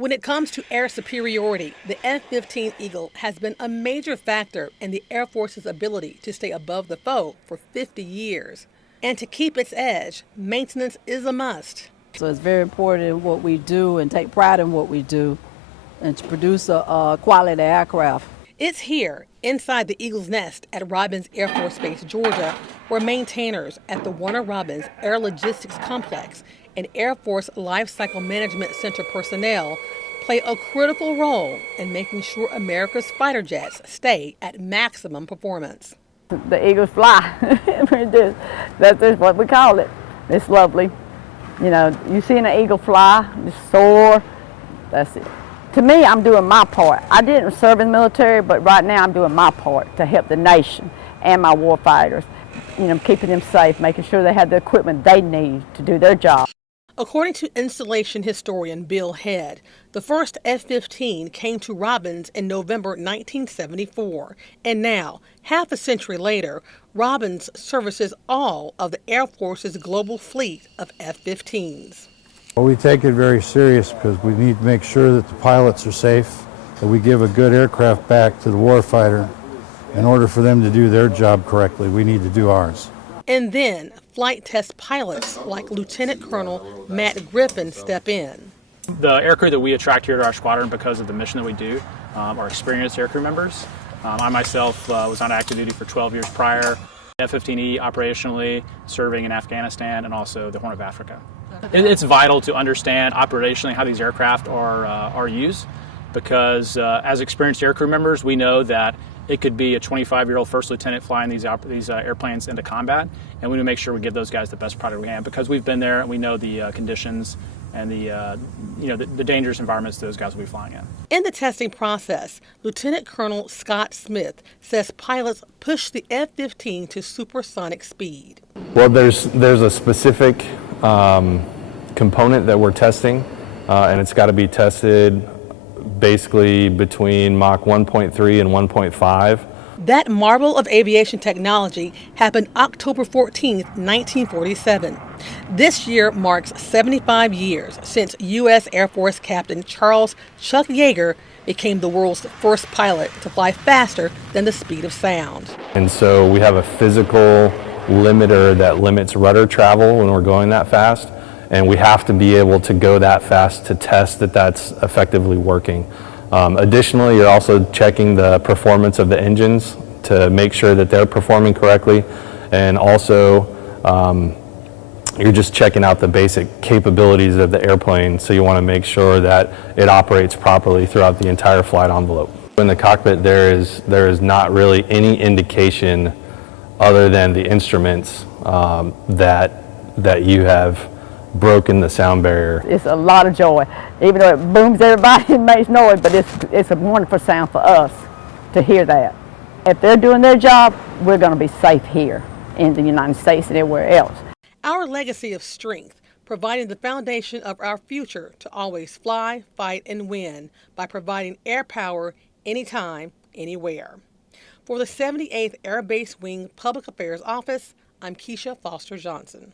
When it comes to air superiority, the F-15 Eagle has been a major factor in the Air Force's ability to stay above the foe for 50 years. And to keep its edge, maintenance is a must. So it's very important in what we do and take pride in what we do and to produce a quality aircraft. It's here, inside the Eagle's nest at Robins Air Force Base, Georgia, where maintainers at the Warner Robins Air Logistics Complex and Air Force Life Cycle Management Center personnel play a critical role in making sure America's fighter jets stay at maximum performance. The Eagles fly. That's what we call it. It's lovely. You know, you see an eagle fly, just soar, that's it. To me, I'm doing my part. I didn't serve in the military, but right now I'm doing my part to help the nation and my war fighters, you know, keeping them safe, making sure they have the equipment they need to do their job. According to installation historian Bill Head, the first F-15 came to Robins in November 1974, and now, half a century later, Robins services all of the Air Force's global fleet of F-15s. Well, we take it very serious because we need to make sure that the pilots are safe, that we give a good aircraft back to the warfighter. In order for them to do their job correctly, we need to do ours. And then flight test pilots like Lieutenant Colonel Matt Griffin step in. The aircrew that we attract here to our squadron because of the mission that we do are experienced aircrew members. I myself was on active duty for 12 years prior, F-15E operationally, serving in Afghanistan and also the Horn of Africa. It's vital to understand operationally how these aircraft are used because as experienced aircrew members, we know that it could be a 25-year-old first lieutenant flying these airplanes into combat, and we need to make sure we give those guys the best product we can because we've been there and we know the conditions and the dangerous environments those guys will be flying in. In the testing process, Lieutenant Colonel Scott Smith says pilots push the F-15 to supersonic speed. Well, there's a specific component that we're testing, and it's got to be tested basically between Mach 1.3 and 1.5. That marvel of aviation technology happened October 14, 1947. This year marks 75 years since U.S. Air Force Captain Charles Chuck Yeager became the world's first pilot to fly faster than the speed of sound. And so we have a physical limiter that limits rudder travel when we're going that fast, and we have to be able to go that fast to test that that's effectively working. Additionally, you're also checking the performance of the engines to make sure that they're performing correctly, and also you're just checking out the basic capabilities of the airplane, so you want to make sure that it operates properly throughout the entire flight envelope. In the cockpit, there is not really any indication other than the instruments that you have broken the sound barrier. It's a lot of joy. Even though it booms everybody and makes noise, but it's a wonderful sound for us to hear that. If they're doing their job, we're going to be safe here in the United States and everywhere else. Our legacy of strength, providing the foundation of our future to always fly, fight, and win by providing air power anytime, anywhere. For the 78th Air Base Wing Public Affairs Office, I'm Keisha Foster Johnson.